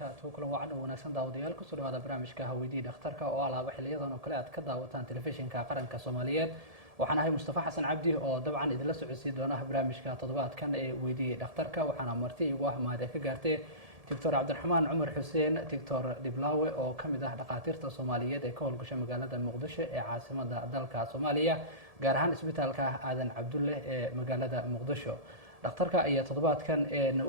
وبركاته كل وعنا وناسن داوديال كسر هذا برنامج كهويدي دخترك أو على وحليضا وكلا أتكدا وتان تلفزيون كقرن كصوماليات وحنا هاي مصطفى حسن عبدي أو طبعا إذا لسه عسيد دونه برنامج كتطبيقات كان ويدي دخترك وحنا مرتي وهم هذا كجارتي دكتور عبد الرحمن عمر حسين دكتور دبلاوي أو كم ده دكاترة الصومالية كول قش مقالة مقدشة عاصمة دالك الصومالية جارهان اسبتالك آذن عبد الله مقالة مقدشة دكتورka ayaa toddobaadkan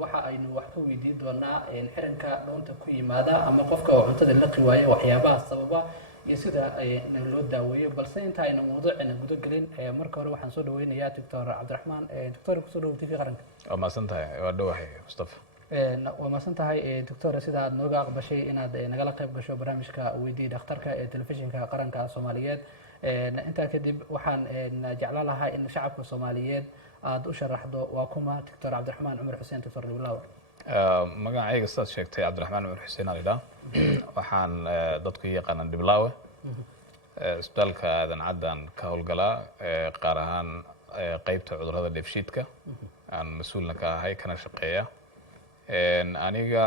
waxa aynu wax ku weydiin doonaa xiranka dhoonta ku yimaada ama qofka oo cuntada la qiwayo waxyaabaha sababa iyo sida loo daaweeyo balse inta aynu mowduucina guda galin marka hore waxaan soo dhaweynayaa Dr. Cabdiraxmaan Dr. ku soo dhawaad TV qaranka ma santahay waa dhawahay Mustafa waa ma santahay Dr. sida aad nooga aqbashay inaad nagala qayb gasho barnaamijka weydii dhakhtarka ee telefishinka qaranka Soomaaliyeed inta kadib waxaan jeclaan lahaa in shacabka Soomaaliyeed aad u sharaxdo waa kuma Dr. Cabdiraxmaan Cumar Xuseen Dr. Diblaw magacayga sidaad sheegtay Cabdiraxmaan Cumar Xuseen alida waxaan dadku yaqaanaan Diblaw isbitaalka aadan caddan ka howlgalaa qaar ahaan qaybta cudurrada dheefshiidka aan mas'uulna ka ahay kana shaqeeya aniga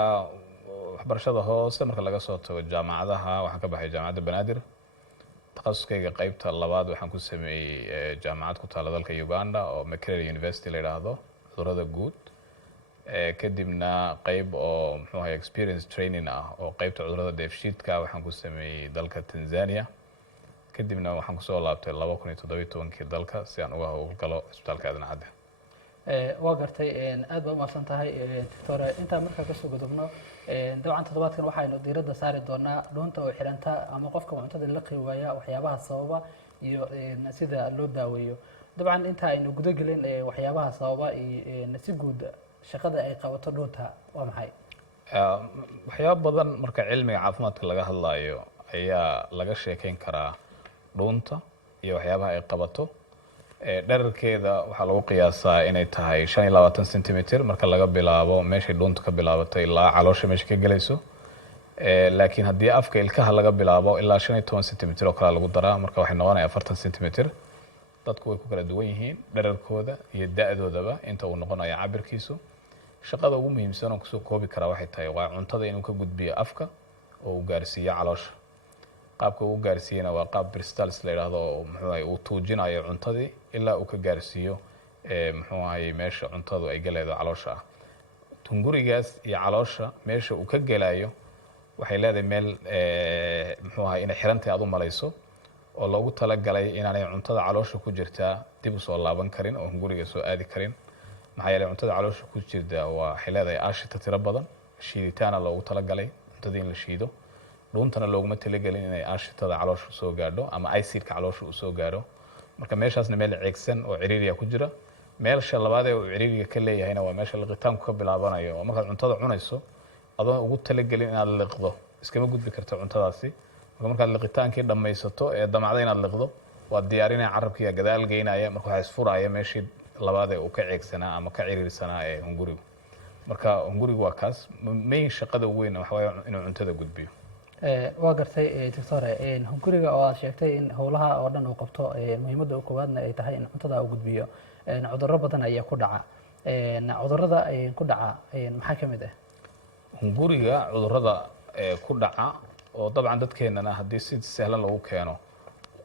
waxbarashada hoose marka laga soo tago jaamacadaha waxaan ka baxay jaamacadda Banaadir تخصصكيga qaybta labaad waxaan ku sameeyay jaamacad ku taala dalka Uganda oo Makerere University la yiraahdo cudurrada guud kadibna qayb oo muxuu ahaa experience training ah oo qaybta cudurrada dheefshiidka waxaan ku sameeyay dalka Tanzania kadibna waxaan ku soo laabtay 2017 dalka si aan uga howlgalo isbitaalka aadan cadde waa gartay aad baa maasan tahay Dr. inta marka ka soo gudubno dabcan toddobaadkan waxaynu diiradda saari doonaa dhoonta oo xiranta ama qofka cuntada la qiwaaya waxyaabaha sababa iyo sida loo daaweeyo dabcan inta aynu guda galin waxyaabaha sababa iyo si guud shaqada ay qabato dhoonta waa maxay waxyaabo badan marka cilmiga caafimaadka laga hadlayo ayaa laga sheekeyn karaa dhoonta iyo waxyaabaha ay qabato dhererkeeda waxaa lagu qiyaasaa inay tahay 25 cm marka laga bilaabo meesha dhoonta ka bilaabatay ilaa caloosha meesha ka galayso laakiin haddii afka ilkaha laga bilaabo ilaa 15 cm oo kala lagu daraa marka waxay noqonaysaa 40 cm dadku way ku kala duwan yihiin dhererkooda iyo da'doodaba inta uu noqonayo cabirkiisu shaqada ugu muhiimsan oo kusoo koobi kara waxay tahay waa cuntada inuu ka gudbiyo afka oo uu gaarsiiyo caloosha qaabka uu gaarsiiyana waa qaab bristals la yiraahdo muxuu ahay uu tuujinayo cuntadii ilaa uu ka gaarsiiyo muxuu ahay meesha cuntadu ay galeedo caloosha ah tungurigaas iyo caloosha meesha uu ka galayo waxay leedahay meel muxuu ahay inay xirantay aad u malayso oo loogu tala galay inaanay cuntada caloosha ku jirtaa dib u soo laaban karin oo hunguriga soo aadi karin maxaa yeelay cuntada caloosha ku jirta waa xileeday aashita tiro badan shiiditaana loogu tala galay cuntada in la shiido dhuuntana looguma talagelin inay aashitada caloosha soo gaadho ama acidka caloosha uu soo gaadho marka meeshaasna meel ceegsan oo ciriiriya ku jira meesha labaad ee uu ciriiriga ka leeyahayna waa meesha liqitaanku ka bilaabanayo oo markaad cuntada cunayso adoon ugu talagelin inaad liqdo iskama gudbi karto cuntadaasi markaad liqitaankii dhammaysato ee damacda inaad liqdo waa diyaarinaya carabkiiga gadaal geynaya marka waxaa isfuraya meeshii labaad ee uu ka ceegsanaa ama ka ciriirsanaa ee hungurigu marka hungurigu waa kaas main shaqada weyn waxa waaye inuu cuntada gudbiyo waa gartay Dr. hunguriga oo aad sheegtay in howlaha oo dhan uu qabto muhiimadda ugu koowaadna ay tahay in cuntada uu gudbiyo cudurro badan ayaa ku dhaca cudurrada ku dhaca maxaa ka mid ah hunguriga cudurrada ku dhaca oo dabcan dadkeenana haddii si sahlan lagu keeno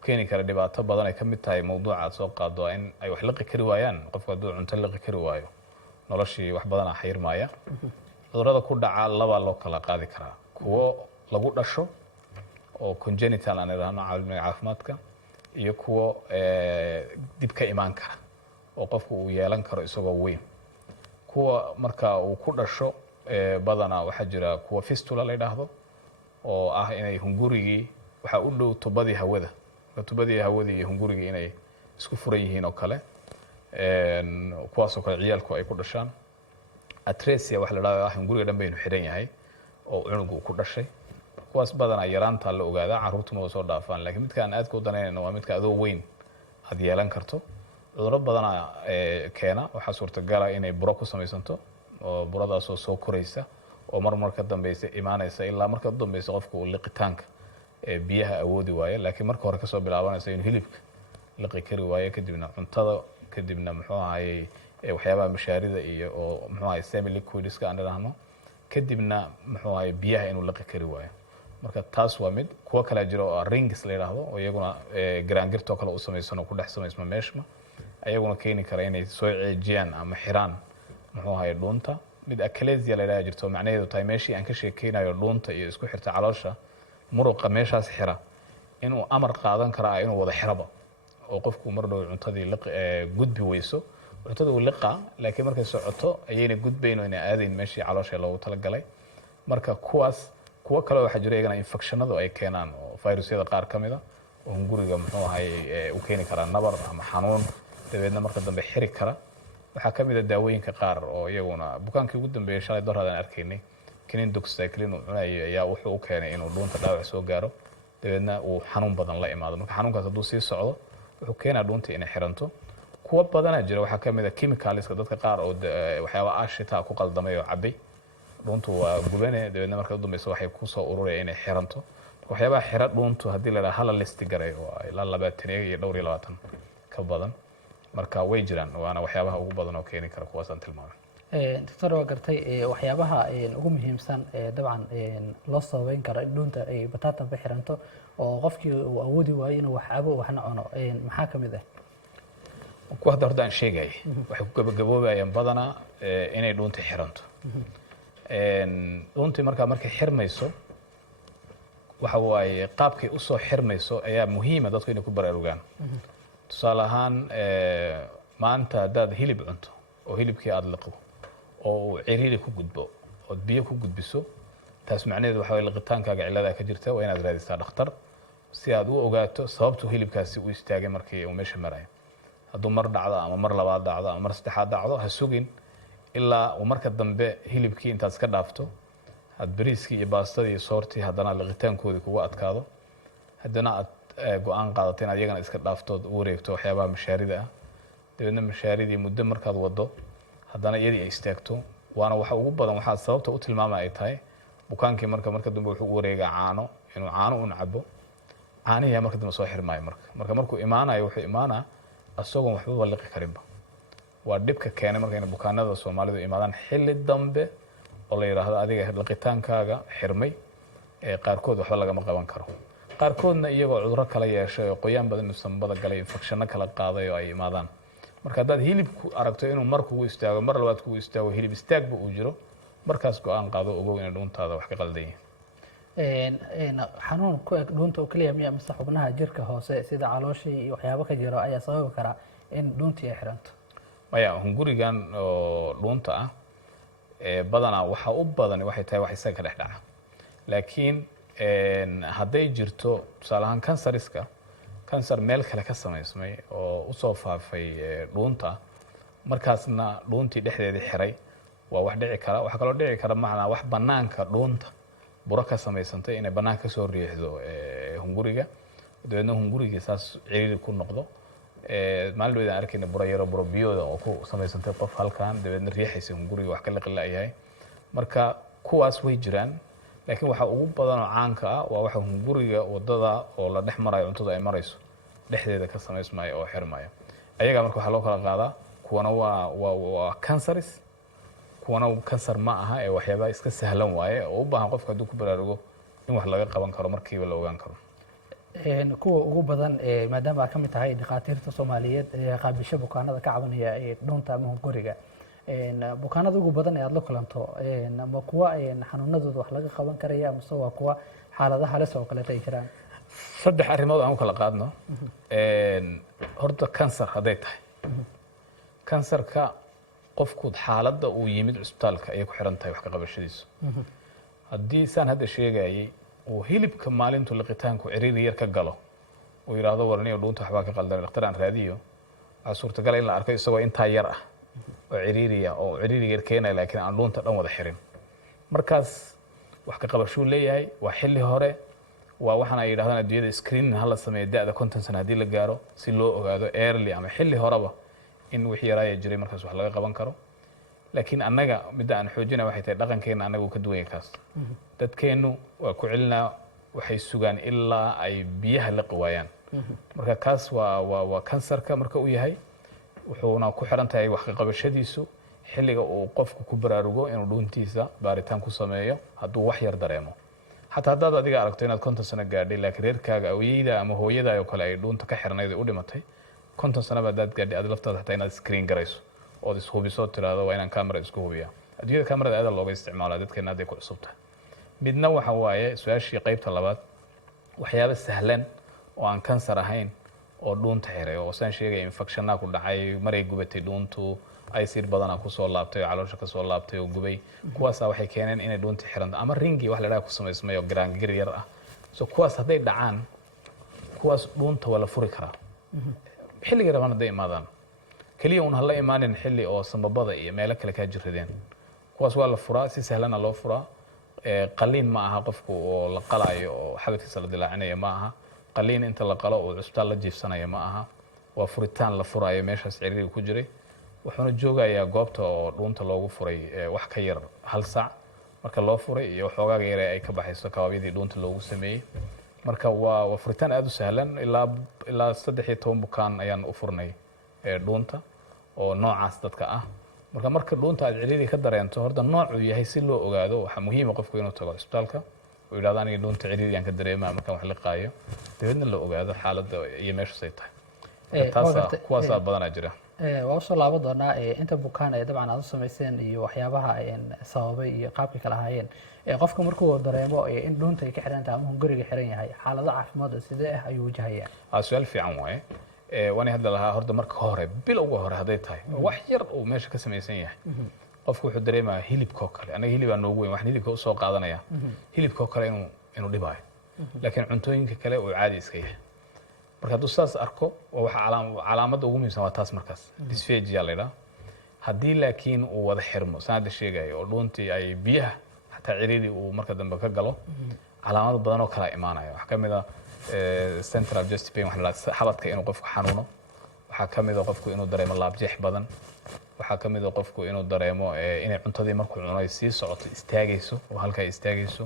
keeni kara dhibaato badan ay ka mid tahay mowduuca aad soo qaado in ay wax liqi kari waayaan qofku hadduu cunto liqi kari waayo noloshii wax badan ah xirmaaya cudurrada ku dhaca laba loo kala qaadi karaa kuwo lagu dhasho oo congenital aan yiraahdo cilmiga caafimaadka iyo kuwo dib ka imaan kara oo qofku uu yeelan karo isagoo weyn kuwa marka uu ku dhasho badana waxa jira kuwa fistula la yiraahdo oo ah inay hungurigii waxa u dhow tubadii hawada iyo hungurigii inay isku furan yihiin oo kale kuwaas oo kale ciyaalku ay ku dhashaan atresia waxa la yiraahdo hunguriga dhan baynu xiran yahay oo cunugu ku dhashay kuwaas badana yaraanta la ogaadaa carruurtu ma soo dhaafaan laakiin midka aan aad ku daneynayno waa midka adoo weyn aad yeelan karto cudurro badana keena waxaa suurtagal ah inay buro ku samaysanto oo buradaas oo soo koraysa oo marmar ka dambaysa imaanaysa ilaa marka u dambaysa qofku uu liqitaanka biyaha awoodi waayo laakiin marka hore ka soo bilaabanaysa inuu hilibka liqi kari waayo kadibna cuntada kadibna muxuu ahaayay waxyaabaha mashaarida iyo oo muxuu ahaayay semi liquidska aan idhaahno kadibna muxuu ahay biyaha inuu liqi kari waayo. marka taas waa mid. kuwa kale jiro oo rings la yiraahdo oo iyaguna garaangirto kale u samaysan oo ku dhex samaysma meeshma ayaguna keeni kara inay soo ceejiyaan ama xiraan muxuu ahay dhuunta. mid achalasia la yiraahdo jirto macnaheedu tahay meeshii aan ka sheekeynayo dhuunta iyo isku xirta caloosha muruqa meeshaas xira inuu amar qaadan kara inuu wada xiraba oo qofku mar dhow cuntadii gudbi weyso cuntada uu liqaa laakiin markay socoto ayayna gudbayn oo inay aadayn meeshii caloosha loogu talagalay. marka kuwa kale waxaa jira iyagana infectionadu ay keenaan oo virusyada qaar ka mid ah oo hunguriga muxuu ahay u keeni kara nabar ama xanuun dabeedna marka dambe xiri kara. waxaa ka mid ah daawooyinka qaar oo iyaguna bukaankii ugu dambeeyay shalay dooraadan arkaynay kinin doxycycline uu cunayo ayaa wuxuu u keenay inuu dhuunta dhaawac soo gaaro dabeedna uu xanuun badan la imaado. marka xanuunkaas hadduu sii socdo wuxuu keenaa dhuunta inay xiranto. kuwa badanaa jira waxaa ka mid ah chemicalska dadka qaar oo waxyaaba ashita ku qaldamay oo cabay dhuuntu waa gubane dabeedna marka u dambayso waxay ku soo ururaya inay xiranto. marka waxyaabaha xira dhuuntu haddii la yidhaha hala listi garay oo ilaa 20 iyo dhowr iyo 20 ka badan marka way jiraan waana waxyaabaha ugu badan oo keeni kara kuwaas aan tilmaamay. doctor waa gartay waxyaabaha ugu muhiimsan dabcan loo sababeyn karo in dhuunta ay bataatan ba xiranto oo qofkii uu awoodi waayo inuu wax cabo waxna cuno maxaa ka mid ah? kuwa hadda horta aan sheegay waxay ku gabagaboobayaan badanaa inay dhuunta xiranto. dhuuntii markay xirmayso waxa waaye qaabkay u soo xirmayso ayaa muhiima dadku inay ku baraarugaan. tusaale ahaan maanta haddaad hilib cunto oo hilibkii aada liqdo oo uu ciriiri ku gudbo ood biyo ku gudbiso taas macnaheedu waxa waye liqitaankaaga cilladaa ka jirta waa inaad raadisaa dhakhtar si aad u ogaato sababtu hilibkaasi u istaagay markii uu meesha marayo. hadduu mar dhacdo ama mar labaad dhacdo ama mar saddexaad dhacdo ha sugin ilaa uu marka dambe hilibkii intaad iska dhaafto aad bariiskii iyo baastadii iyo soortii haddana liqitaankoodii kugu adkaado haddana aad go-aan qaadato inaad iyagana iska dhaaftood u wareegto waxyaabaha mashaarida ah dabeedna mashaaridii muddo markaad wado haddana iyadii ay istaagto waana waxa ugu badan waxaa sababta u tilmaama ay tahay bukaankii marka dambe wuxuu u wareegaa caano inuu caano un cabo caanihi marka dambe soo xirmaayo markuu imaanayo wuxuu imaanaa asagoon waxbaba liqi karinba. waa dhibka keenay marka in bukaanada Soomaalidu imaadaan xilli dambe oo la yiraahdo adiga liqitaankaaga xirmay qaarkood waxba lagama qaban karo qaarkoodna iyagoo cudurro kala yeeshay oo qoyaan badan u sanbada galay infekshanno kala qaaday oo ay imaadaan. marka haddaad hilibku aragto inuu mar kugu istaago mar labaad kugu istaago hilib istaagba uu jiro markaas go-aan qaado ogow inay dhuuntaada wax ka qaldan yihiin. xanuun ku eg dhuunta oo keliya miya mise xubnaha jirka hoose sida calooshii iyo waxyaabo ka jiro ayaa sababi kara in dhuuntii ay xiranto? maya hungurigan oo dhuunta ah badanaa waxa u badan waxay tahay wax isaga ka dhex dhaca laakiin hadday jirto tusaale ahaan kansar meel kale ka samaysmay oo usoo faafay dhuunta markaasna dhuuntii dhexdeedii xiray waa wax dhici kara. waxaa kaloo dhici kara macnaa wax banaanka dhuunta buro ka samaysantay inay banaanka kasoo riixdo hunguriga dabeedna hungurigii saas ciriiri ku noqdo. maalin weydaan arkayna buro yaro buro biyooda oo ku samaysantay qof halkan dabeedna riixaysa hunguriga wax ka liqilaayahay. marka kuwaas way jiraan laakiin waxa ugu badan oo caanka ah waa waxa hunguriga wadada oo la dhex marayo cuntada ay marayso dhexdeeda ka samaysmaya oo xirmaya. ayaga marka waxa loo kala qaadaa kuwana waa canceris kuwana kansar ma aha ee waxyaaba iska sahlan waaye oo u baahan qofka hadduu ku baraarugo in wax laga qaban karo markiiba la ogaan karo. kuwa ugu badan maadaama ka mid tahay dhakhaatiirta Soomaaliyeed ee qaabisho bukaanada ka cabanaya dhuunta ama hunguriga bukaanada ugu badan ee aad la kulanto ma kuwa xanuunadooda wax laga qaban karaya mise waa kuwa xaaladaha halis oo kale ay jiraan? saddex arrimood aan u kala qaadno. horta kansar haday tahay kansarka qofku xaaladda uu yimid isbitaalka ay ku xiran tahay wax ka qabashadiisu. haddii saan hadda sheegayay uu hilibka maalintu liqitaanku ciriiri yar ka galo uu yiraahdo warniyo dhuunta waxbaa ka qaldan dhakhtar aan raadiyo waxaa suurtagal in la arko isagoo intaa yar ah oo ciriiri yar keenaya laakiin aan dhuunta dhan wada xirin. markaas wax ka qabashuu leeyahay waa xilli hore waa waxaan ay yidhahdaan adduunyada screening hala sameeyo da'da 50 sano haddii la gaaro si loo ogaado early ama xilli horeba in wixii yaraaya jiray markaas wax laga qaban karo. laakiin annaga midda aan xoojina waxay tahay dhaqankeena annaga uu ka duwan yahay kaas. dadkeenu waa ku celinaa waxay sugaan ilaa ay biyaha liqi waayaan. marka kaas waa kansarka marka uu yahay wuxuuna ku xiran tahay wax ka qabashadiisu xilliga uu qofku ku baraarugo inuu dhuuntiisa baaritaan ku sameeyo hadduu wax yar dareemo xataa haddaad adiga aragto inaad 50 sano gaadhay laakiin reerkaaga awiyeyda ama hooyada oo kale ay dhuunta ka xirnayd u dhimatay 50 sano baad gaadhay aad laftaada xataa inaad screen garayso oo ishubiso tiraado waa inaan camera isku hubiyaa adduunyada kamarada aad looga isticmaalaa dadkeena hadday ku cusub tahay midna waxa waaye su-aashii qaybta labaad waxyaabo sahlan oo aan kansar ahayn oo dhuunta xiray oo saan sheegay infectionna ku dhacay maray gubatay dhuuntu acid badana ku soo laabtay caloosha ka soo laabtay oo gubay kuwaas waxay keeneen inay dhuunta xiranto ama ringi wax la yiraahdo ku sameysmay oo garaangir yar ah so kuwaas hadday dhacaan kuwaas dhuunta wala furi karaa xilliga rabaan hadday imaadaan kaliya un hala imaanin xilli oo sambabada iyo meelo kale ka jiradeen kuwaas waa la furaa si sahlan loo furaa qaliin ma aha qofku oo la qalaayo oo xabadkiisa la dilaacinayo ma aha qaliin inta la qalo oo cusbitaal la jiifsanayo ma aha waa furitaan la furaayo meeshaas ciriiri ku jiray wuxuuna joogayaa goobta oo dhuunta loogu furay wax ka yar hal saac marka loo furay iyo xoogaaga yare ay ka baxayso kababyadii dhuunta loogu sameeyey marka waa furitaan aad u sahlan ilaa 13 bukaan ayaan u furnay dhuunta oo noocaas dadka ah marka dhuunta aad ciriiri ka dareento horta noocu yahay si loo ogaado waxa muhiim ah qofku inuu tago isbitaalka oo yiraahdo aniga dhuunta ciriiri aan ka dareemaa marka wax la qaayo dibadna la ogaado xaaladda iyo meesha say tahay taas kuwaas badan jira waa soo laabo doonaa inta bukaan ay dabcan aad u sameyseen iyo waxyaabaha sababay iyo qaabka kala ahaayeen qofka markuu dareemo in dhuunta ay ka xiran tahay ama hunguriga xiran yahay xaalado caafimaad sidee ah ayuu wajahayaa su'aal fiican waaye wani hadda lahaa horta marka hore bilowga hore hadday tahay wax yar uu meesha ka samaysan yahay qofku wuxuu dareemaa hilibka kale anaga hilibaa noogu weyn waxaan hilibka u soo qaadanaya hilibka kale inuu dhibaayo laakiin cuntooyinka kale uu caadi iska yahay marka hadduu saas arko waxa calaamadda ugu muhiimsan waa taas markaas dysphagia la yidhaha haddii laakiin uu wada xirmo sanadda sheegayo oo dhuuntii ay biyaha xataa ciriiri uu marka dambe ka galo calaamado badan oo kala imaanaya waxaa ka mid ah central chest pain waxa la yiraahdaa xabadka inuu qofku xanuuno waxaa ka mid ah qofku inuu dareemo laabjeex badan waxaa ka mid ah qofku inuu dareemo inay cuntadii markuu cuno ay sii socoto istaagayso oo halka ay istaagayso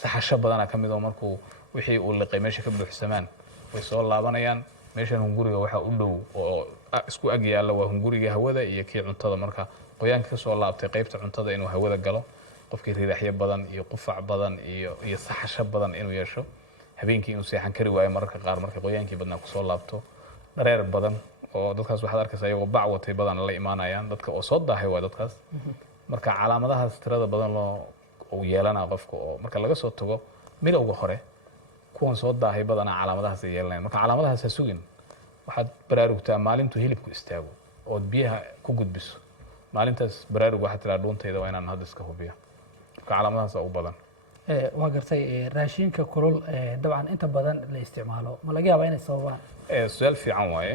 saxasho badan ka mid ah markuu wixii uu liqay meesha ka buuxsamaan way soo laabanayaan meeshan hunguriga waxa u dhow oo isku ag yaala waa hunguriga hawada iyo kii cuntada marka qoyaanka ka soo laabtay qaybta cuntada inuu hawada galo qofkii riiraxyo badan iyo qufac badan iyo saxasho badan inuu yeesho habeenkii inuu seexan kari waayo mararka qaar markay qoyaankii badnaa ku soo laabto dhareer badan oo dadkaas waxaad arkaysaa iyagoo bac watay badan la imaanayaan dadka oo soo daahay waa dadkaas marka calaamadahaas tirada badan loo yeelanaa qofka oo marka laga soo tago midowga hore kuwan soo daahay badanaa calaamadahaas ay yeelanayaan marka calaamadahaas ha sugin waxaad baraarugtaa maalintuu hilibku istaago ood biyaha ku gudbiso maalintaas baraarug waxaad tiraa dhuuntayda waa inaan hadda iska hubiya marka calaamadahaas ugu badan waa gartay raashinka kulul dabcan inta badan la isticmaalo ma laga yaabaa inay sababaan su'aal fiican waaye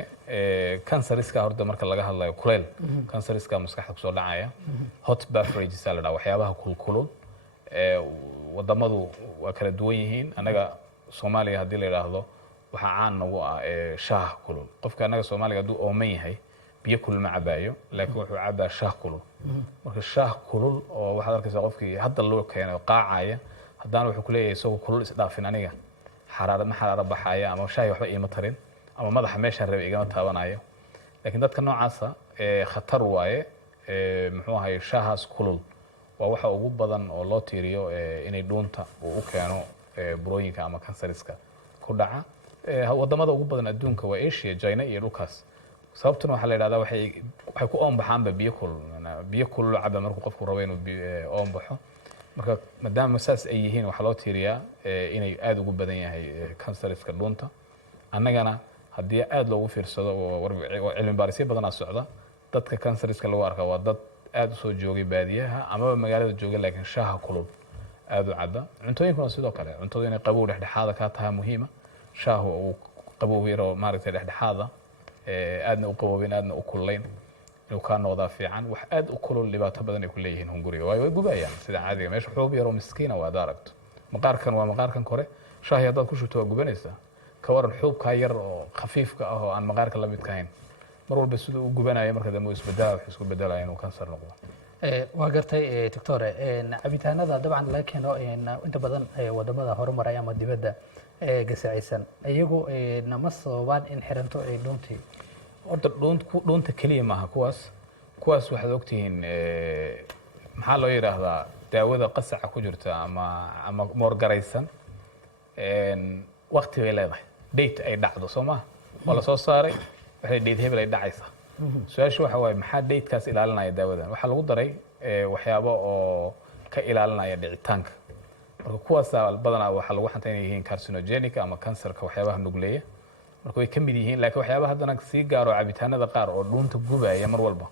kansariska horta marka laga hadlayo kuleyl kansariska maskaxda kusoo dhacaya hot beverages la dhaha waxyaabaha kulkulul wadamadu waa kala duwan yihiin anaga Soomaaliya hadii la yiraahdo waxa caan nagu ah shaah kulul qofka anaga Soomaaliga haduu ooman yahay biyo kulul ma cabaayo laakiin wuxuu cabaa shaah kulul marka shaah kulul oo waxaad arkaysaa qofkii hadda loo keenay qaacaya haddana wuxuu ku leeyahay isagoo kulul isdhaafin aniga xaraarad baxaya ama shaah waxba iima tarin ama madaxa meesha rabay igama taabanayo laakiin dadka noocaasa khatar waaye muxuu ahay shaahaas kulul waa waxa ugu badan oo loo tiiriyo inay dhuunta u keeno burooyinka ama kansariska ku dhaca wadamada ugu badan adduunka waa Asia China iyo dhulkaas sababtuna waxa la yiraahdaa waxay ku oombaxaanba biyo kulul caba markuu qofku rabo inuu oombaxo marka maadaama saas ay yihiin waxa loo tiiriyaa inay aad ugu badan yahay kansariska dhuunta annagana haddii aad loogu fiirsado oo cilmi baarisyo badan socda dadka kansariska lagu arkaa waa dad aad u soo joogay baadiyaha ama magaalada jooga laakiin shaaha kulul aad u cadda cuntooyinkuna sidoo kale cuntadu inay qabow dhexdhexaada ka tahay muhiima shaahu uu qabow yaro maaragtay dhexdhexaada aadna u qaboobin aadna u kululayn inuu ka noqdaa fiican wax aad u kulul dhibaato badan ay ku leeyihiin hunguriga way gubayaan sida caadiga meesha xoob yaro miskiina waa daaragto maqaarkan waa maqaarkan kore shaahi haddaad ku shubto waa gubanaysaa ka waran xuubkaa yar oo khafiifka ah oo aan maqaarka la midka ahayn mar walba siduu u gubanayo marka dambe isbedela wuxuu isku bedelaya inuu kansar noqdo waa gartay doctor cabitaanada dabcan laga keeno inta badan wadamada horumaray ama dibadda gasacaysan iyagu nama sababaan in xiranto dhuuntii horta dhuunta keliya maaha kuwaas kuwaas waxaad ogtihiin maxaa loo yidhaahdaa daawada qasaca ku jirta ama moorgaraysan waqti bay leedahay date ay dhacdo soo maha waa la soo saaray waxay date hebel ay dhacaysaa su-aashu waxa waaye maxaa datekaas ilaalinaya daawadan waxaa lagu daray waxyaabo oo ka ilaalinaya dhicitaanka marka kuwaas badanaa waxaa lagu xanta inay yihiin carcinogenic ama kansarka waxyaabaha nugleeya marka way ka mid yihiin laakiin waxyaabaha haddana sii gaaro cabitaanada qaar oo dhuunta gubaya mar walba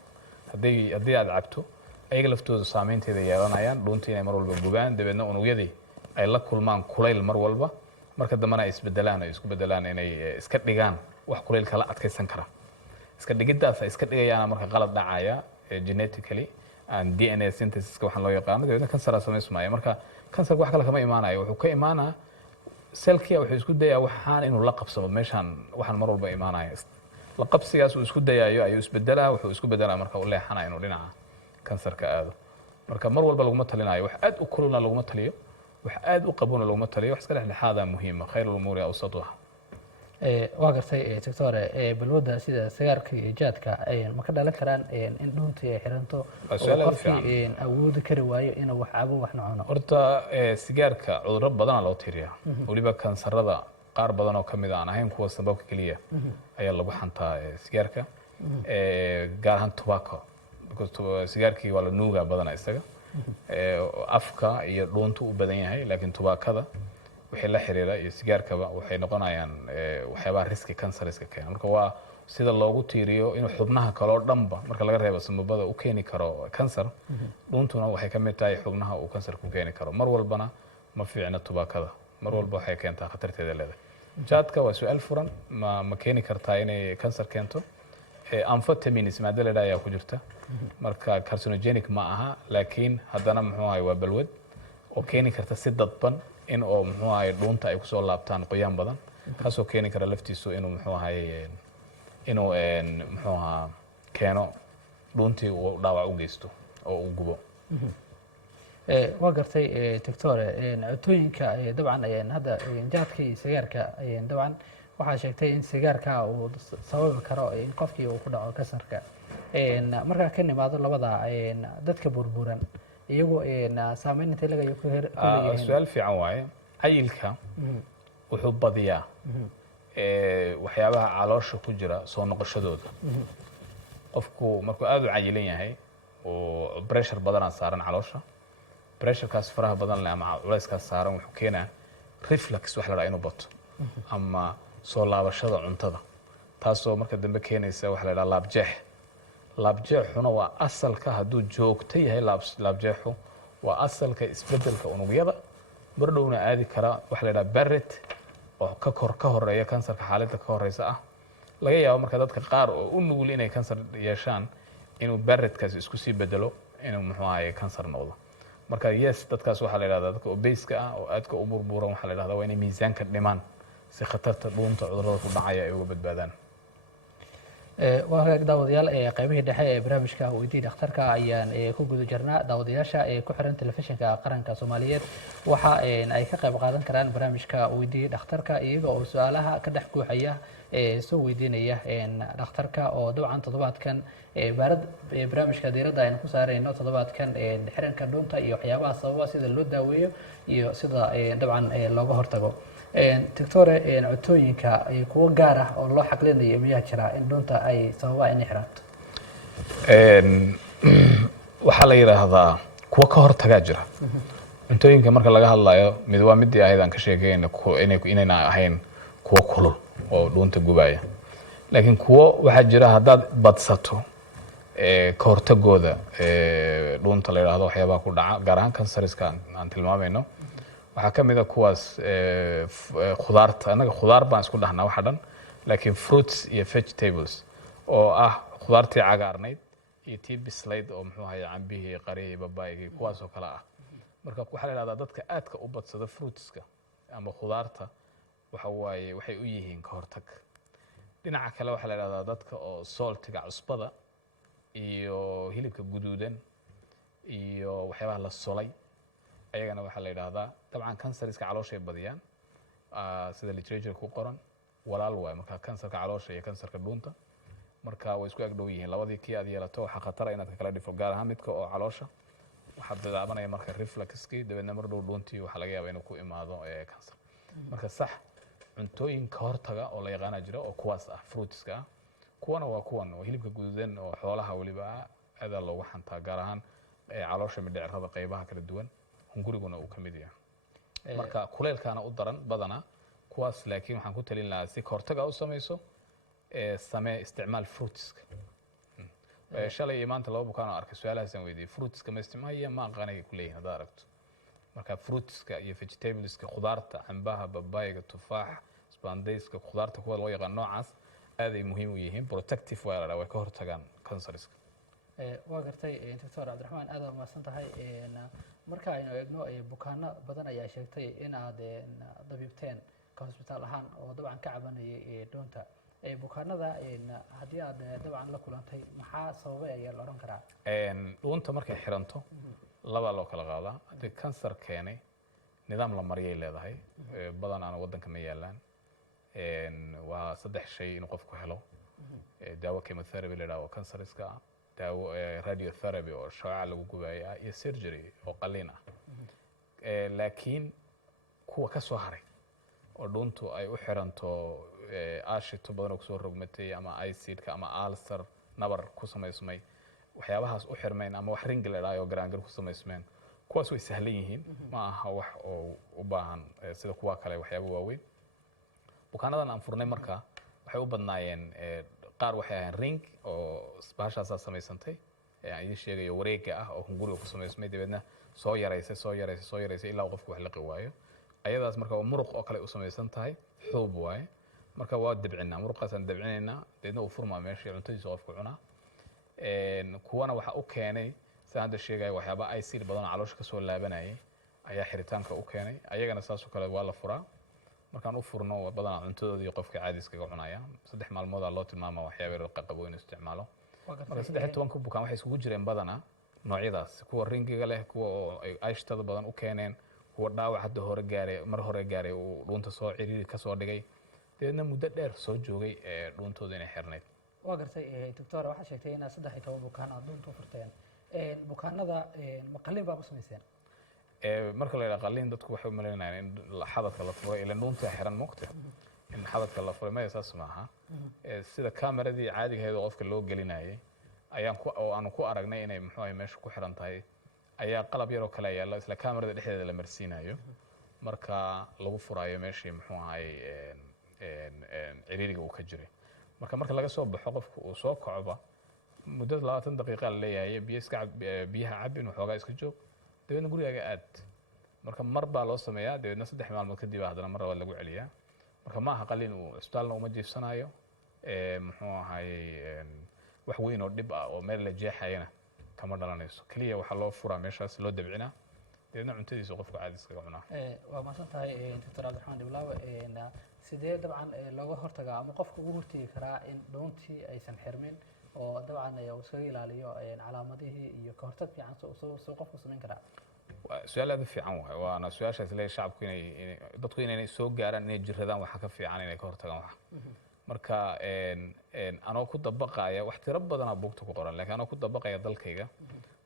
haddii aad cabto ayaga laftooda saameynteeda yeelanayaan dhuunta inay mar walba gubaan dabeedna unugyadii ay la kulmaan kulayl mar walba marka dambena ay isku bedelaan inay iska dhigaan wax kulaylka la adkaysan kara iska dhigiddaas ay iska dhigayaana marka qalad dhacaya genetically and DNA synthesiska waxaan loo yaqaano dabeedna kansaraa samaysmaya marka kansarka wax kale kama imaanayo wuxuu ka imaanaa selkia wuxuu isku dayaa waxaan inuu la qabsado meeshaan waxaan mar walba imaanaya la qabsigaas uu isku dayayo ayuu isbedelaa wuxuu isku bedelaa marka u leexanaya inuu dhinaca kansarka aado marka mar walba laguma talinayo wax aad u kululna laguma taliyo wax aad u qabowna laguma taliyo wax iska dhexdhexaada muhiima khayr umuuri awsatuha waa gartay doctore balwadda sida sigaarka iyo jaadka ma ka dhalan karaan in dhuuntii ay xiranto oo qofkii awoodi kari waayo inuu wax cabo waxna cuno horta sigaarka cudurro badanaa loo tiriyaa weliba kansarada qaar badan oo ka mid aan ahayn kuwa sababka keliya ayaa lagu xantaa sigaarka gaar ahaan tobacco because sigaarkii waa la nuugaa badana isaga afka iyo dhuuntu u badan yahay laakiin tubaakada wixii la xiriira iyo sigaarkaba waxay noqonayaan waxyaabaha riski kansariska keena marka waa sida loogu tiiriyo inuu xubnaha kaloo dhanba marka laga reebo samabada u keeni karo kansar dhuuntuna waxay ka mid tahay xubnaha uu kansarku keeni karo mar walbana ma fiicna tubaakada mar walba waxay keentaa khatarteeda leedahay jaadka waa su-aal furan ma keeni kartaa inay kansar keento amphetamines maada la ayaa ku jirta marka carcinogenic ma aha laakiin haddana muxuu ahay waa balwad oo keeni karta si dadban in oo muxuu ahay dhuunta ay kusoo laabtaan qoyaan badan kaasoo keeni kara laftiisu inuu muxuu ahay inuu muxuu ahaa keeno dhuuntii uu dhaawac u geysto oo uu gubo waa gartay doctore cutooyinka dabcan hadda jaadka iyo sigaarka dabcan waxaa sheegtay in sigaarka uu sababi karo in qofkii uu ku dhaco kansarka markaa ka nimaado labada dadka burburan iyagoo saameyn intay lagayo ku leeyihiin su-aal fiican waaye cayilka wuxuu badiyaa waxyaabaha caloosha ku jira soo noqoshadooda qofku markuu aad u cayilan yahay oo pressure badanaa saaran caloosha pressurekaas faraha badan leh ama culayskaas saaran wuxuu keenaa reflux wax la dhaha inuu bato ama soo laabashada cuntada taasoo marka dambe keenaysa waxa la dhaha laabjeex laabjeexuna waa asalka hadduu joogto yahay laabjeexu waa asalka isbedelka unugyada bardhowna aadi kara waxa la dhaha barret oo ka horeeya kansarka xaaladda ka horeysa ah laga yaabo marka dadka qaar oo u nugul inay kansar yeeshaan inuu barretkaas isku sii bedelo inuu muxuu ahaye kansar noqdo marka yes dadkaas waxaa la yidhahdaa dadka obeyska ah oo aadka u burburan waxaa la yidhahdaa waa inay miisaanka dhimaan si khatarta dhuunta cudurrada ku dhacaya ay uga badbaadaan waa hagaag daawadayaal qaybihii dhexe ee barnaamijka weydii dhakhtarka ayaan ku guda jirnaa daawadayaasha ku xiran telefishinka qaranka soomaaliyeed waxa ay ka qayb qaadan karaan barnaamijka weydii dhakhtarka iyaga oo su-aalaha ka dhex guuxaya soo weydiinaya dhakhtarka oo dabcan toddobaadkan barnaamijka diiradda aynu ku saarayno toddobaadkan xiranka dhuunta iyo waxyaabaha sababa sida loo daaweeyo iyo sida dabcan looga hortago doctore cutooyinka kuwo gaar ah oo loo xaqlinayo miyaa jira in dhuunta ay sababaa inay xiranto waxaa la yidhaahdaa kuwo ka hortagaa jira cuntooyinka marka laga hadlayo mid waa midii ahayd aan ka sheegayna inayna ahayn kuwo kulul oo dhuunta gubaya laakiin kuwo waxaa jira haddaad badsato ka hortagooda dhuunta la yidhaahdo waxyaabaha ku dhaca gaar ahaan kansariska aan tilmaamayno waxaa ka mid a kuwaas khudaarta annaga khudaar baan isku dhahnaa waxa dhan laakiin fruits iyo vegetables oo ah khudaartii cagaarnayd iyo tii bislayd oo muxuu ahaye cambihii qarihii babaygii kuwaas oo kale ah marka waxaa la yidhahdaa dadka aadka u badsada fruitska ama khudaarta waxa waaye waxay u yihiin ka hortag dhinaca kale waxaa la yidhahdaa dadka oo saltiga cusbada iyo hilibka guduudan iyo waxyaabaha la solay ayagana waxaa la yidhaahdaa dabcan kansariska calooshay badiyaan sida literature ku qoran walaal waaye marka kansarka caloosha iyo kansarka dhuunta marka way isku agdhow yihiin labadii kii aad yeelato waxaa khatara inaad ka kala dhifo gaar ahaan midka oo caloosha waxaad bilaabanaya marka refluxkii dabeedna mar dhow dhuuntii waxaa laga yaabaa inuu ku imaado kansar marka sax cuntooyin ka hortaga oo la yaqaana jira oo kuwaas ah fruitska ah kuwana waa kuwan oo hilibka guduudan oo xoolaha waliba aada loogu xantaa gaar ahaan caloosha mindhicirada qaybaha kala duwan hunguriguna uu ka mid yahay marka kuleelkaana u daran badana kuwaas laakiin waxaan ku talin lahaa si ka hortaga u samayso samee isticmaal fruitska shalay iyo maanta laba bukaan oo arkay su-aalahaasaan weydiiyey fruitska ma isticmaalaya ma aqaanay ku leeyihin haddaad aragto marka fruitska iyo vegetableska khudaarta cambaha babayga tufaax sbandayska khudaarta kuwa loo yaqaan noocaas aad ay muhiim u yihiin protective waa la dhaha way ka hortagaan canceriska waa gartay doctor cabdiraxmaan aad umahadsan tahay marka aynu eegno bukaano badan ayaa sheegtay in aad dabiibteen ka hosbitaal ahaan oo dabcan ka cabanayay dhuunta bukaanada haddii aad dabcan la kulantay maxaa sababay ayaa la odhan karaa dhuunta markay xiranto labaa loo kala qaadaa haddii kansar keenay nidaam la mariyay leedahay badan aan waddanka ma yaalaan waa 3 shay inuu qofku helo daawo chemotherapy la yidhaha oo kansariska ah daawo radiotherapy oo shooca lagu gubaaya iyo surgery oo qaliin ah laakiin kuwa ka soo haray oo dhuuntu ay u xiranto aashito badan oo kusoo rogmatay ama acidka ama ulcer nabar ku samaysmay waxyaabahaas u xirmeen ama wax ringi la dhahay oo garaangir ku samaysmeen kuwaas way sahlan yihiin ma aha wax oo u baahan sida kuwa kale waxyaabo waaweyn bukaanadan aan furnay marka waxay u badnaayeen qaar waxay ahayn ring oo bahashaasaa samaysantay aan idin sheegayo wareega ah oo hunguriga ku samaysmay dabeedna soo yaraysay ilaa qofku wax liqi waayo ayadaas marka waa muruq oo kale u samaysan tahay xuub waaye marka waa dabcinaa muruqaasaan dabcinaynaa dabeedna uu furmaa meeshii cuntadiisa qofku cunaa kuwana waxa u keenay sida hadda sheegaya waxyaaba acid badan oo caloosha kasoo laabanayay ayaa xiritaanka u keenay ayagana saasoo kale waa la furaa markaan u furno badanaa cuntadoodii qofka caadiskaga cunaya 3 maalmoodaa loo tilmaama waxyaaba raqaqabo inuu isticmaalo marka 13 bukaan waxay isugu jireen badanaa noocyadaas kuwa ringiga leh kuwa oo ay aashtada badan u keeneen kuwa dhaawac hadda mar hore gaaray uu dhuunta soo ciriiri ka soo dhigay dabeedna muddo dheer soo joogay dhuuntooda inay xirnayd waa gartay doctor waxaa sheegtay inaad 13 bukaan aad dhuunta u furteen bukaanada ma qalliin baa ku samayseen marka la yidhaha qalliin dadku waxay u malaynayaan in xabadka la furay ila dhuunta xiran moogta in xabadka la furay maya saas maaha sida kaameradii caadiga ahayd oo qofka loo gelinayay aanu ku aragnay inay muxuu ahay meesha ku xiran tahay ayaa qalab yaroo kale yaalla isla kaamerada dhexdeeda la marsiinayo marka lagu furaayo meeshii muxuu ahay ciriiriga uu ka jiray marka laga soo baxo qofku uu soo kacoba muddo 20 daqiiqa la leeyahay biyaha cab inuu xoogaa iska joog dabeedna gurigaaga aad marka mar baa loo sameeyaa dabeedna 3 maalmood kadib haddana mar labaad lagu celiyaa marka ma aha qalliin uu isbitaalna uma jiifsanayo muxuu ahay wax weyn oo dhib ah oo meel la jeexayana kama dhalanayso kaliya waxaa loo furaa meeshaas loo dabcinaa dabeedna cuntadiisa qofku caadi iskaga cunaa waa mahadsan tahay doctor cabdiraxmaan dhiblaawe sidee dabcan looga hortagaa ama qofka ugu hortegi karaa in dhuuntii aysan xirmin oo dabcan uu iskaga ilaaliyo calaamadihii iyo ka hortag fiican soo qofku samayn karaa su-aal aad u fiican waay waana su-aashaas leeyahay shacabku dadku inay soo gaaraan inay jiradaan waxa ka fiican inay ka hortagaan wax marka anoo ku dabaqaya wax tiro badanaa buugta ku qoran laakiin anoo ku dabaqaya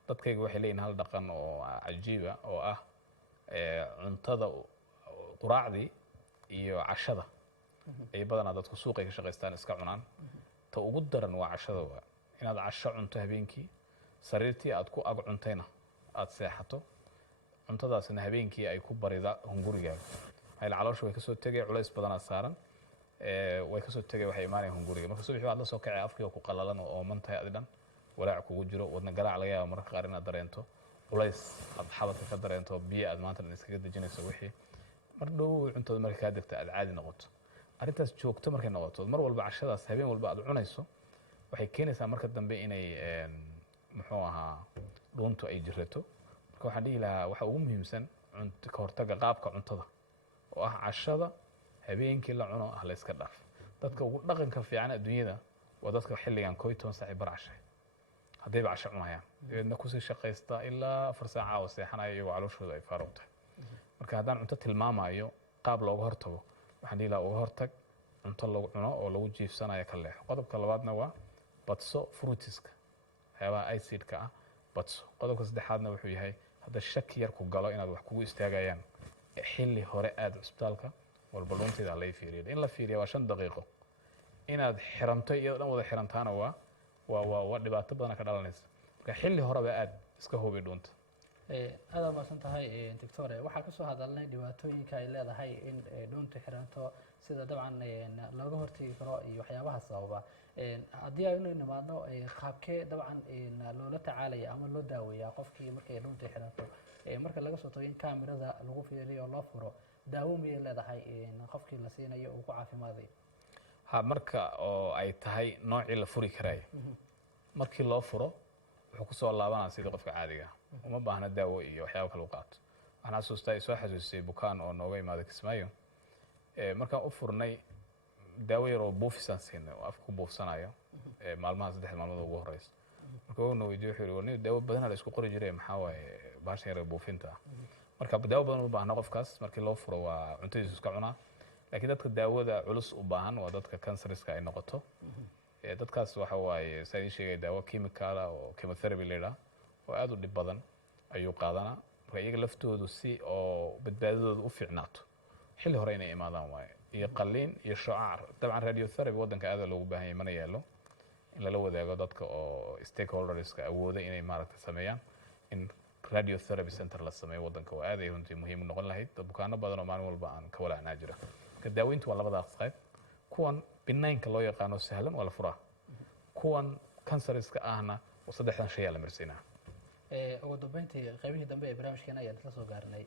dadkayga waxay leeyihin hal dhaqan oo cajiiba oo ah cuntada quraacdii iyo cashada ay badanaa dadku suuqay ka shaqaystaan iska cunaan ta ugu daran waa cashada waa inaad casho cunto habeenkii sariirtii aad ku ag cuntayna aad seexato cuntadaasna habeenkii ay ku barida hungurigaaga hayl caloosha way kasoo tegay culays badanaa saaran way kasoo tegay waxay imaanayaan hunguriga marka subaxii baad la soo kacay afkii oo ku qallalan oo ooman tahay adidhan walaac kugu jiro wadna garaac laga yaaba mararka qaar inaad dareento culays aad xabadka ka dareento biyo aad maanta dhan iskaga dejinayso wixii mar dhow cuntada marka kaa degta aad caadi noqoto arrintaas joogto markay noqoto mar walba cashadaas habeen walba aad cunayso waxay keenaysaa marka dambe inay muxuu ahaa dhuuntu ay jirato marka waxaan dhihi lahaa waxa ugu muhiimsan ka hortaga qaabka cuntada oo ah cashada habeenkii la cuno ah la iska dhaaf dadka ugu dhaqanka fiican adduunyada waa dadka xilligan 11 saac bar cashay haddayba casho cunayaan dabeedna kusii shaqaysta ilaa 4 saaca oo seexanaya iyagoo calooshooda ay faaruq tahay marka haddaan cunto tilmaamayo qaab looga hortago waxaan dhihi lahaa uga hortag cunto lagu cuno oo lagu jiifsanayo ka leexo qodobka labaadna waa badso fruitiska waxyaabaha acidka ah badso. qodobka saddexaadna wuxuu yahay hadda shaki yar ku galo inaad wax kugu istaagayaan xilli hore aad cusbitaalka walba dhuunteeda lay fiiriyo. in la fiiriyo waa 5 daqiiqo. inaad xiranto iyo dhan wada xirantaana waa dhibaato badan ka dhalanaysa. marka xilli horeba aad iska hubi dhuunta. aad u maasan tahay doctor. waxaa ka soo hadalnay dhibaatooyinka ay leedahay in dhuuntu xiranto sida dabcan looga hortagi karo iyo waxyaabaha sababa. haddii aynu nimaadno qaabkee dabcan loola tacaalaya ama loo daaweeyaa qofkii markay dhuuntu xiranto marka laga soo tago in kaamirada lagu fiiriyo loo furo daawo miyay leedahay qofkii la siinayo uu ku caafimaadayo? ha marka oo ay tahay noocii la furi karayo markii loo furo wuxuu ku soo laabanaa sidii qofka caadiga ah. uma baahna daawo iyo waxyaabo kale u qaato. waxaan xasuustaa soo xasuusay bukaan oo nooga imaaday Kismaayo markaan u furnay daawo yar oo buufisaan siinay oo afka ku buufsanayo maalmaha 3 maalmood ugu horeysa. marka uu weydiiyay wuxuu yiri daawo badan la isku qori jiray maxaa waaye baashan yar buufinta. marka daawo badan u baahna qofkaas markii loo furo waa cuntadiisu iska cunaa. laakiin dadka daawada culus u baahan waa dadka kansariska ay noqoto. dadkaas waxa waaye sidii sheegay daawo chemical oo chemotherapy leeyahay oo aad u dhib badan ayuu qaadanaa. marka iyaga laftoodu si oo badbaadadooda u fiicnaato xilli hore inay imaadaan waaye iyo qalliin iyo shucaar. dabcan radiotherapy wadanka aad loogu baahan yahay mana yeelo in lala wadaago dadka oo stakeholderska awooda inay maaragtay sameeyaan in radiotherapy center la sameeyo wadanka oo aad ay runtii muhiim u noqon lahayd. bukaano badan oo maalin walba aan ka walaacnaa jira. marka daaweyntu waa labadaas qayb. kuwan binaynka loo yaqaano sahlan waa la furaa. kuwan kansariska ahna oo 3 shay la marsiinaa. ugu dambeyntii qaybihii dambe ee barnaamijkeena ayaan la soo gaarnay.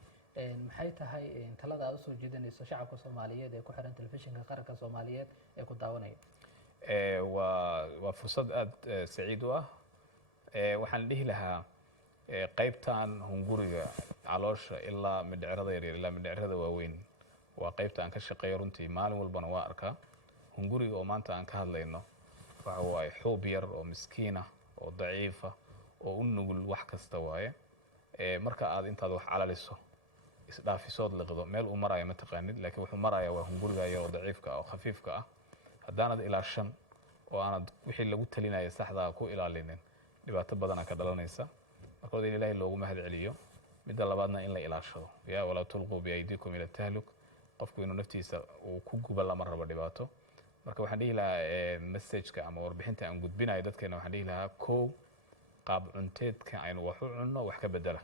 maxay tahay talada aad u soo jeedinayso shacabka Soomaaliyeed ee ku xiran telefishinka qaranka Soomaaliyeed ee ku daawanaya? waa fursad aad saciid u ah. waxaan dhihi lahaa qaybtan hunguriga caloosha ilaa midhicirada yaryar ilaa midhicirada waaweyn waa qaybta aan ka shaqeeyo runtii maalin walbana waa arkaa. hunguriga oo maanta aan ka hadlayno waxa waaye xuub yar oo miskiin ah oo daciifa oo u nugul wax kasta waaye. marka aad intaad wax calaliso isdhaafisood liqdo meel uu marayo ma taqaanid laakiin wuxuu marayaa waa hunguriga yar oo daciifka ah oo khafiifka ah. haddaanad ilaashan oo aanad wixii lagu talinaya saxda ku ilaalinin dhibaato badan ka dhalanaysa. marka wada ilaahay loogu mahad celiyo. midda labaadna in la ilaashado yaa wala tulqu bi aydikum ila tahluk. qofku inuu naftiisa uu ku guba lama rabo dhibaato. marka waxaan dhihi lahaa message-ka ama warbixinta aan gudbinayo dadkeena waxaan dhihi lahaa qaab cunteedka aynu wax u cunno wax ka bedela.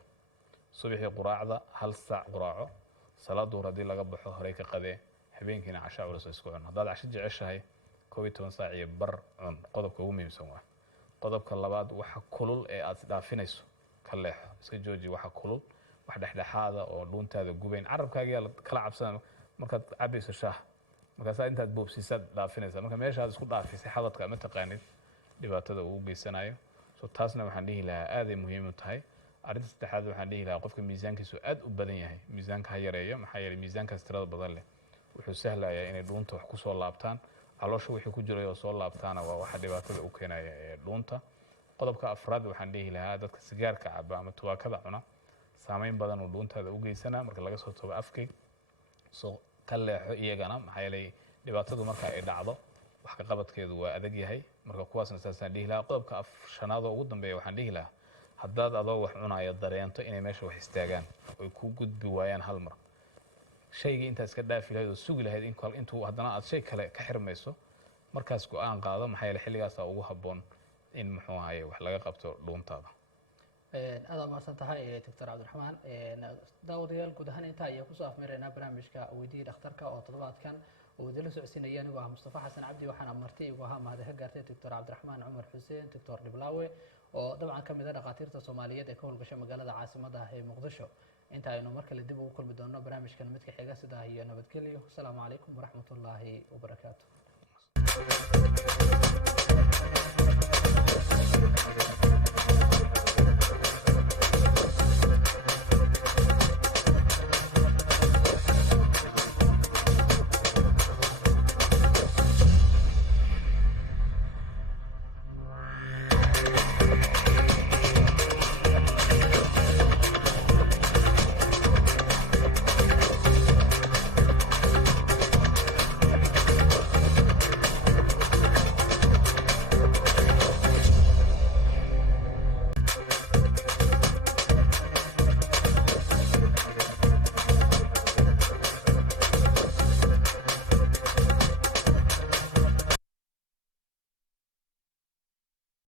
subaxii quraacda 1 saac quraaco. salaadu haddii laga baxo horey ka qadee. habeenkiina casho culus isku cun. haddaad casho jeceshahay 12 saac iyo bar cun. qodobka ugu muhiimsan waa qodobka labaad waxa kulul ee aad dhaafinayso ka leexo. iska jooji waxa kulul wax dhexdhexaada oo dhuuntaada gubayn. carabkaaga kala cabsan markaad cabayso shaah markaas intaad boobsiisaad dhaafinaysa. marka meeshaad isku dhaafisay xabadka ma taqaanid dhibaatada uu geysanayo. taasna waxaan dhihi lahaa aad ay muhiim u tahay. arrinta saddexaad waxaan dhihi lahaa qofka miisaankiisu aad u badan yahay miisaanka ha yareeyo. maxaa yeelay miisaankaas tirada badan leh wuxuu sahlayaa inay dhuunta wax ku soo laabtaan. caloosha wixii ku jiray oo soo laabtaana waa waxa dhibaatada u keenaya ee dhuunta. qodobka afraad waxaan dhihi lahaa dadka sigaarka caba ama tubaakada cuna saameyn badan oo dhuuntaada u geysana. marka laga soo tago afkay soo ka leexo iyagana maxaa yeelay dhibaatadu marka ay dhacdo wax ka qabadkeedu waa adag yahay. marka kuwaasna saasaan dhihi lahaa. qodobka shanaad oo ugu dambeeya waxaan dhihi lahaa haddaad adoo wax cunayo dareento inay meesha wax istaagaan oy ku gudbi waayaan hal mar shaygii intaa iska dhaafi lahayd oo sugi lahayd intuu haddana aad shay kale ka xirmayso markaas go'aan qaado. maxaa yeelay xilligaasaa ugu habboon in muxuu ahaye wax laga qabto dhuuntaada. aad mahadsan tahay doctor cabdiraxmaan. daawadayaal guud ahaan intaa ayaa kusoo afmeeraynaa barnaamijka weydiiya dhakhtarka oo toddobaadkan uu idinla socodsiinaya anigoo ah Mustafa Xasan Cabdi. waxaana marti igu ahaa mahad ka gaartay doctor cabdiraxmaan cumar xuseen doctor Dhiblaawe oo dabcan ka mid ah dhakhaatiirta Soomaaliyeed ee ka howlgasha magaalada caasimadda ah ee Muqdisho. inta aynu mar kale dib ugu kulmi doono barnaamijkan midka xiga sidaa iyo nabadgelyo. asalaamu calaykum waraxmatullaahi wabarakaatuh.